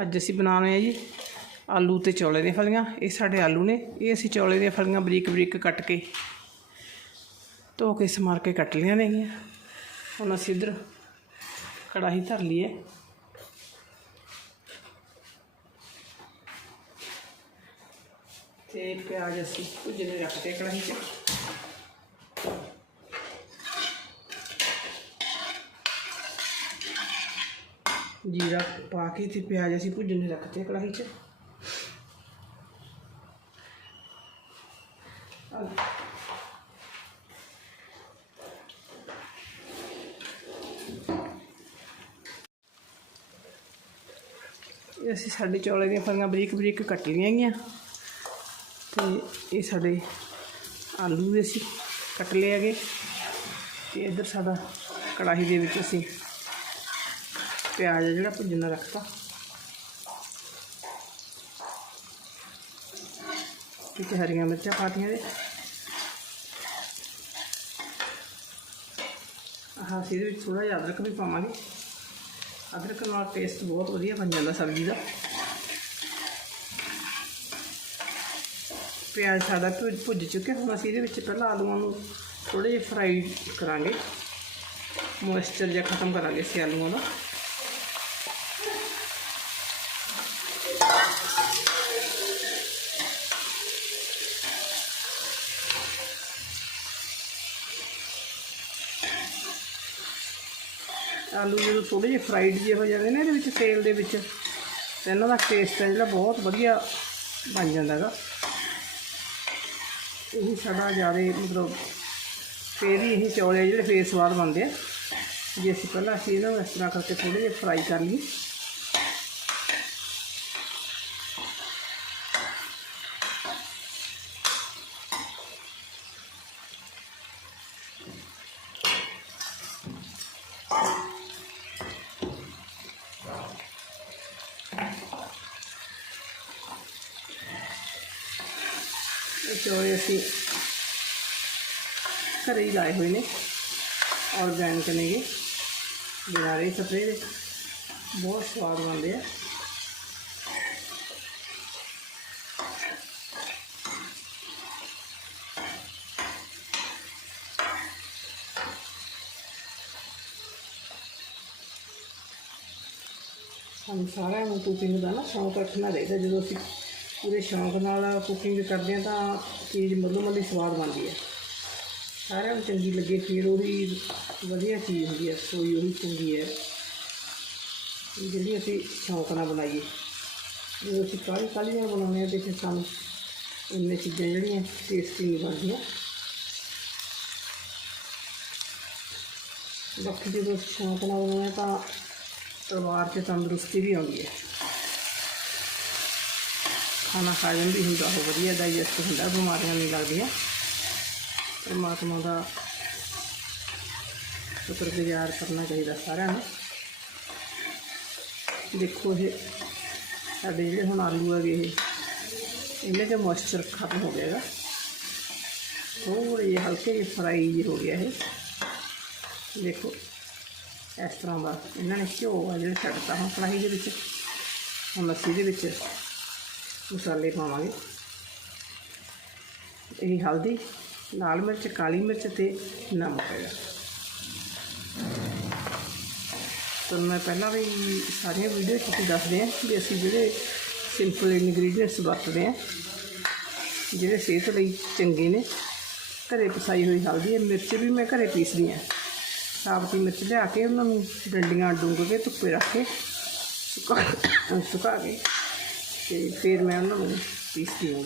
ਅੱਜ ਅਸੀਂ ਬਣਾ ਰਹੇ ਹਾਂ ਜੀ ਆਲੂ ਤੇ ਚੌਲੇ ਦੀਆਂ ਫਲੀਆਂ। ਇਹ ਸਾਡੇ ਆਲੂ ਨੇ। ਇਹ ਅਸੀਂ ਚੌਲੇ ਦੀਆਂ ਫਲੀਆਂ ਬਰੀਕ ਬਰੀਕ ਕੱਟ ਕੇ ਧੋ ਕੇ ਸਮਾਰ ਕੇ ਕੱਟ ਲਿਆ ਨੇਗੀਆਂ। ਹੁਣ ਅਸੀਂ ਇੱਧਰ ਕੜਾਹੀ ਧਰ ਲਈਏ ਤੇ ਪਿਆਜ਼ ਅਸੀਂ ਭੁੱਜਣੇ ਰੱਖਦੇ ਕੜਾਹੀ 'ਚ। ਜੀਰਾ ਪਾ ਕੇ ਤੇ ਪਿਆਜ਼ ਅਸੀਂ ਭੁੱਜਣੇ ਰੱਖਦੇ ਕੜਾਹੀ 'ਚ। ਇਹ ਅਸੀਂ ਸਾਡੇ ਚੌਲੇ ਦੀਆਂ ਫਲੀਆਂ ਬਰੀਕ ਬਰੀਕ ਕੱਟ ਲਈਆਂ ਗਈਆਂ ਤੇ ਇਹ ਸਾਡੇ ਆਲੂ ਵੀ ਅਸੀਂ ਕੱਟ ਲਏ ਹੈਗੇ। ਤੇ ਇੱਧਰ ਸਾਡਾ ਕੜਾਹੀ ਦੇ ਵਿੱਚ ਅਸੀਂ ਪਿਆਜ਼ ਜਿਹੜਾ ਭੁੰਨਣਾ ਰੱਖਤਾ। ਵਿੱਚ ਹਰੀਆਂ ਮਿਰਚਾਂ ਪਾਤੀਆਂ ਦੇ ਆਹ, ਅਸੀਂ ਇਹਦੇ ਵਿੱਚ ਥੋੜਾ ਜਿਹਾ ਅਦਰਕ ਵੀ ਪਾਵਾਂਗੇ। ਅਦਰਕ ਨਾਲ ਟੇਸਟ ਬਹੁਤ ਵਧੀਆ ਬਣ ਜਾਂਦਾ ਸਬਜ਼ੀ ਦਾ। ਪਿਆਜ਼ ਸਾਡਾ ਭੁੱਜ ਭੁੱਜ ਚੁੱਕਿਆ। ਹੁਣ ਅਸੀਂ ਇਹਦੇ ਵਿੱਚ ਪਹਿਲਾਂ ਆਲੂਆਂ ਨੂੰ ਥੋੜੇ ਜਿਹਾ ਫਰਾਈ ਕਰਾਂਗੇ। ਮੋਇਸਚਰ ਜਿਹਾ ਖਤਮ ਕਰਾਂਗੇ ਅਸੀਂ ਆਲੂਆਂ ਦਾ। ਆਲੂ ਜਦੋਂ ਥੋੜੇ ਜਿਹੇ ਫਰਾਈਡ ਜਿਹੇ ਹੋ ਜਾਂਦੇ ਨੇ, ਇਹਦੇ ਵਿੱਚ ਤੇਲ ਦੇ ਵਿੱਚ, ਤੇ ਇਹਨਾਂ ਦਾ ਟੇਸਟ ਹੈ ਜਿਹੜਾ ਬਹੁਤ ਵਧੀਆ ਬਣ ਜਾਂਦਾ ਹੈਗਾ। ਇਹ ਸਾਡਾ ਜ਼ਿਆਦਾ ਮਤਲਬ ਫੇਰ ਹੀ ਇਹ ਚੌਲੇ ਜਿਹੜੇ ਫੇਰ ਸਵਾਦ ਬਣਦੇ ਆ। ਜੇ ਅਸੀਂ ਪਹਿਲਾਂ ਅਸੀਂ ਇਹਨਾਂ ਨੂੰ ਇਸ ਤਰ੍ਹਾਂ ਕਰਕੇ ਥੋੜੇ ਜਿਹੇ ਫਰਾਈ ਕਰ ਲਈਏ। ਇਹ ਚੌਲੇ ਅਸੀਂ ਘਰੇ ਹੀ ਲਾਏ ਹੋਏ ਨੇ ਆਰਗੈਨਿਕ ਨੇਗੇ ਬਿਨਾਂ ਰੇ ਸਪਰੇ ਦੇ ਬਹੁਤ ਸਵਾਦ ਬਣਦੇ ਆ ਸਾਨੂੰ ਸਾਰਿਆਂ ਨੂੰ ਕੁਕਿੰਗ ਦਾ ਨਾ ਸ਼ੌਂਕ ਰੱਖਣਾ ਚਾਹੀਦਾ ਜਦੋਂ ਅਸੀਂ ਪੂਰੇ ਸ਼ੌਂਕ ਨਾਲ ਕੁਕਿੰਗ ਕਰਦੇ ਹਾਂ ਤਾਂ ਚੀਜ਼ ਮੱਲੋ ਮੱਲੀ ਸਵਾਦ ਬਣਦੀ ਹੈ। ਸਾਰਿਆਂ ਨੂੰ ਚੰਗੀ ਲੱਗੇ, ਫਿਰ ਉਹੀ ਵਧੀਆ ਚੀਜ਼ ਹੁੰਦੀ ਹੈ ਕੋਈ ਉਹੀ ਚੰਗੀ ਹੈ। ਜਿਹੜੀ ਅਸੀਂ ਸ਼ੌਂਕ ਨਾਲ ਬਣਾਈਏ। ਜਦੋਂ ਅਸੀਂ ਕਾਹਲੀ ਕਾਹਲੀ ਨਾਲ ਬਣਾਉਂਦੇ ਹਾਂ ਤੇ ਫਿਰ ਸਾਨੂੰ ਇੰਨੇ ਚੀਜ਼ਾਂ ਜਿਹੜੀਆਂ ਟੇਸਟੀ ਨਹੀਂ ਬਣਦੀਆਂ। ਬਾਕੀ ਜਦੋਂ ਅਸੀਂ ਸ਼ੌਂਕ ਨਾਲ ਬਣਾਉਂਦੇ ਹਾਂ ਤਾਂ ਪਰਿਵਾਰ 'ਚ ਤੰਦਰੁਸਤੀ ਵੀ ਆਉਂਦੀ ਹੈ। ਖਾਣਾ ਖਾ ਵੀ ਹੁੰਦਾ ਉਹ ਵਧੀਆ ਡਾਈਜੈਸਟ ਹੁੰਦਾ, ਬਿਮਾਰੀਆਂ ਨਹੀਂ ਲੱਗਦੀਆਂ। ਪਰਮਾਤਮਾ ਦਾ ਸ਼ੁਕਰਗੁਜ਼ਾਰ ਕਰਨਾ ਚਾਹੀਦਾ ਸਾਰਿਆਂ ਨੂੰ। ਦੇਖੋ ਇਹ, ਸਾਡੇ ਜਿਹੜੇ ਹੁਣ ਆਲੂ ਹੈਗੇ ਇਹ, ਇਹਨੇ ਤੇ ਮੋਇਸਚਰ ਖਤਮ ਹੋ ਗਿਆ ਹੈਗਾ। ਥੋੜ੍ਹੇ ਜਿਹੇ ਹਲਕੇ ਜਿਹੇ ਫਰਾਈ ਜਿਹੇ ਹੋ ਗਿਆ ਇਹ। ਦੇਖੋ, ਇਸ ਤਰ੍ਹਾਂ ਦਾ ਇਹਨਾਂ ਨੇ ਘਿਓ ਆ ਜਿਹੜਾ ਛੱਡਤਾ ਹੁਣ ਕੜਾਹੀ ਦੇ ਵਿੱਚ, ਹੁਣ ਲੱਸੀ ਦੇ ਵਿੱਚ। ਮਸਾਲੇ ਪਾਵਾਂਗੇ। ਇਹ ਹਲਦੀ, ਲਾਲ ਮਿਰਚ, ਕਾਲੀ ਮਿਰਚ ਤੇ ਨਮਕ। ਹੈਗਾ ਤੁਹਾਨੂੰ ਮੈਂ ਪਹਿਲਾਂ ਵੀ ਸਾਰੀਆਂ ਵੀਡੀਓ 'ਚ ਹੀ ਦੱਸਦੇ ਆ ਵੀ ਅਸੀਂ ਜਿਹੜੇ ਸਿੰਪਲ ਇਨਗਰੀਡੀਅੰਟਸ ਵਰਤਦੇ ਆ, ਜਿਹੜੇ ਸਿਹਤ ਲਈ ਚੰਗੇ ਨੇ, ਘਰੇ ਪਸਾਈ ਹੋਈ ਹਲਦੀ ਹੈ, ਮਿਰਚ ਵੀ ਮੈਂ ਘਰੇ ਪੀਸਦੀ ਆ ਸਾਬਤੀ ਮਿਰਚ ਲਿਆ ਕੇ ਉਹਨਾਂ ਨੂੰ ਡੰਡੀਆਂ ਡੂੰਘ ਕੇ ਧੁੱਪੇ ਰੱਖ ਕੇ ਸੁਕਾ ਸੁਕਾ ਕੇ ਤੇ ਫਿਰ ਮੈਂ ਉਹਨਾਂ ਨੂੰ ਪੀਸ ਹਾਂ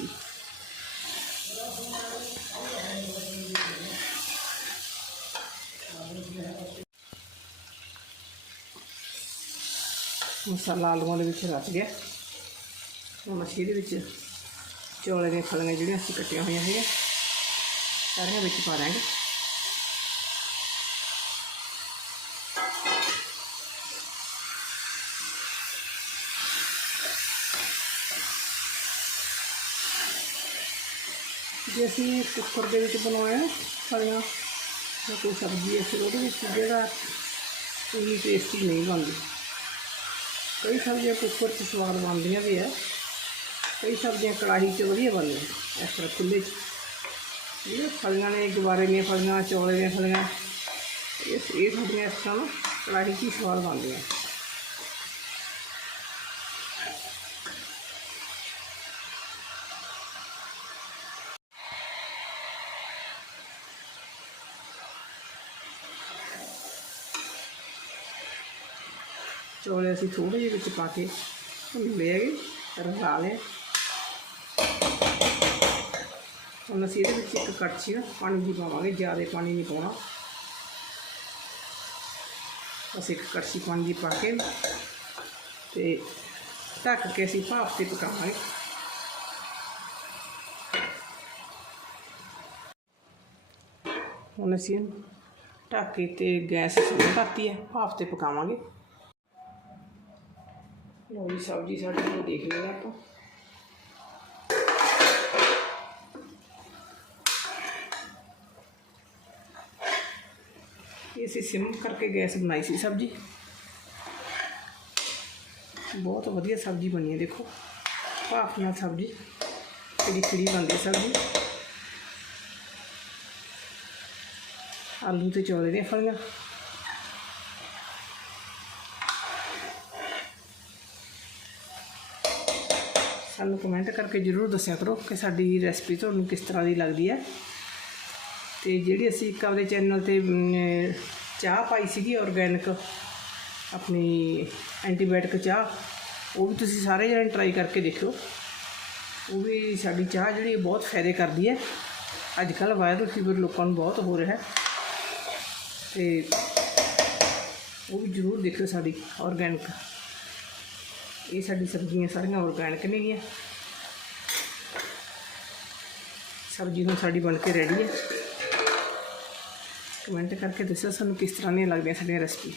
ਮਸਾਲਾ ਆਲੂਆਂ ਦੇ ਵਿੱਚ ਰਚ ਗਿਆ। ਹੁਣ ਅਸੀਂ ਇਹਦੇ ਵਿੱਚ ਚੌਲੇ ਦੀਆਂ ਫਲੀਆਂ ਜਿਹੜੀਆਂ ਅਸੀਂ ਕੱਟੀਆਂ ਹੋਈਆਂ ਹੈਗੀਆਂ, ਸਾਰੀਆਂ ਵਿੱਚ ਪਾ ਦਾਂਗੇ। ਜੇ ਅਸੀਂ ਕੁੱਕਰ ਦੇ ਵਿੱਚ ਬਣਾਉਣਾ ਹੈ ਫਲੀਆਂ ਜਾਂ ਕੋਈ ਸਬਜ਼ੀ ਹੈ ਫਿਰ ਉਹਦੇ ਵਿੱਚ ਜਿਹੜਾ ਇੰਨੀ ਟੇਸਟੀ ਨਹੀਂ ਬਣਦੀ ਕਈ ਸਬਜ਼ੀਆਂ ਕੁੱਕਰ 'ਚ ਸਵਾਦ ਬਣਦੀਆਂ ਵੀ ਹੈ ਕਈ ਸਬਜ਼ੀਆਂ ਕੜਾਹੀ 'ਚ ਵਧੀਆ ਬਣਦੀਆਂ ਇਸ ਤਰ੍ਹਾਂ ਖੁੱਲ੍ਹੇ 'ਚ ਇਹ ਫਲੀਆਂ ਨੇ ਗੁਬਾਰੇ ਦੀਆਂ ਫਲੀਆਂ ਚੌਲੇ ਦੀਆਂ ਫਲੀਆਂ ਇਹ ਇਹ ਸਬਜ਼ੀਆਂ ਇਸ ਤਰ੍ਹਾਂ ਨਾ ਕੜਾਹੀ 'ਚ ਹੀ ਸਵਾਦ ਬਣਦੀਆਂ ਚੌਲੇ ਅਸੀਂ ਥੋੜੇ ਜਿਹੇ ਵਿੱਚ ਪਾ ਕੇ ਭੁੰਨ ਲਏ ਹੈਗੇ ਰਲਾ ਲਏ ਹੁਣ ਅਸੀਂ ਇਹਦੇ ਵਿੱਚ ਇੱਕ ਕੜਛੀ ਨਾ ਪਾਣੀ ਦੀ ਪਾਵਾਂਗੇ, ਜ਼ਿਆਦਾ ਪਾਣੀ ਨਹੀਂ ਪਾਉਣਾ। ਅਸੀਂ ਇੱਕ ਕੜਛੀ ਪਾਣੀ ਦੀ ਪਾ ਕੇ ਤੇ ਢੱਕ ਕੇ ਅਸੀਂ ਭਾਫ ਤੇ ਪਕਾਵਾਂਗੇ। ਹੁਣ ਅਸੀਂ ਇਹਨੂੰ ਢੱਕ ਕੇ ਤੇ ਗੈਸ ਸੁਣ ਕਰਤੀ ਹੈ, ਭਾਫ ਤੇ ਪਕਾਵਾਂਗੇ। ਲਓ ਜੀ ਸਬਜ਼ੀ ਸਾਡੀ ਨੂੰ ਦੇਖ ਲੈਣਾ ਆਪਾਂ ਇਹ ਅਸੀਂ ਸਿਮ ਕਰਕੇ ਗੈਸ ਬਣਾਈ ਸੀ ਸਬਜ਼ੀ ਬਹੁਤ ਵਧੀਆ ਸਬਜ਼ੀ ਬਣੀ ਹੈ ਦੇਖੋ ਭਾਫ ਨਾਲ ਸਬਜ਼ੀ ਕਿਹੜੀ ਕਿਹੜੀ ਬਣਦੀ ਸਬਜ਼ੀ ਆਲੂ ਤੇ ਚੌਲੇ ਸਾਨੂੰ ਕਮੈਂਟ ਕਰਕੇ ਜਰੂਰ ਦੱਸਿਆ ਕਰੋ ਕਿ ਸਾਡੀ ਰੈਸਪੀ ਤੁਹਾਨੂੰ ਕਿਸ ਤਰ੍ਹਾਂ ਦੀ ਲੱਗਦੀ ਹੈ। ਤੇ ਜਿਹੜੀ ਅਸੀਂ ਇੱਕ ਆਪਦੇ ਚੈਨਲ ਤੇ ਚਾਹ ਪਾਈ ਸੀਗੀ ਆਰਗੈਨਿਕ ਆਪਣੀ ਐਂਟੀਬਾਇਓਟਿਕ ਚਾਹ, ਉਹ ਵੀ ਤੁਸੀਂ ਸਾਰੇ ਜਣੇ ਟਰਾਈ ਕਰਕੇ ਦੇਖਿਓ। ਉਹ ਵੀ ਸਾਡੀ ਚਾਹ ਜਿਹੜੀ ਬਹੁਤ ਫਾਇਦੇ ਕਰਦੀ ਹੈ। ਅੱਜ ਕੱਲ੍ਹ ਵਾਇਰਲ ਫੀਵਰ ਲੋਕਾਂ ਨੂੰ ਬਹੁਤ ਹੋ ਰਿਹਾ ਹੈ। ਤੇ ਉਹ ਵੀ ਜ਼ਰੂਰ ਦੇਖਿਓ ਸਾਡੀ ਆਰਗੈਨਿਕ ਇਹ ਸਾਡੀ ਸਬਜ਼ੀਆਂ ਸਾਰੀਆਂ ਆਰਗੈਨਿਕ ਨੇਗੀਆਂ ਸਬਜ਼ੀ ਹੁਣ ਸਾਡੀ ਬਣ ਕੇ ਰੈਡੀ ਹੈ। ਕਮੈਂਟ ਕਰਕੇ ਦੱਸੋ ਸਾਨੂੰ ਕਿਸ ਤਰ੍ਹਾਂ ਦੀਆਂ ਲੱਗਦੀਆਂ ਸਾਡੀਆਂ ਰੈਸਪੀ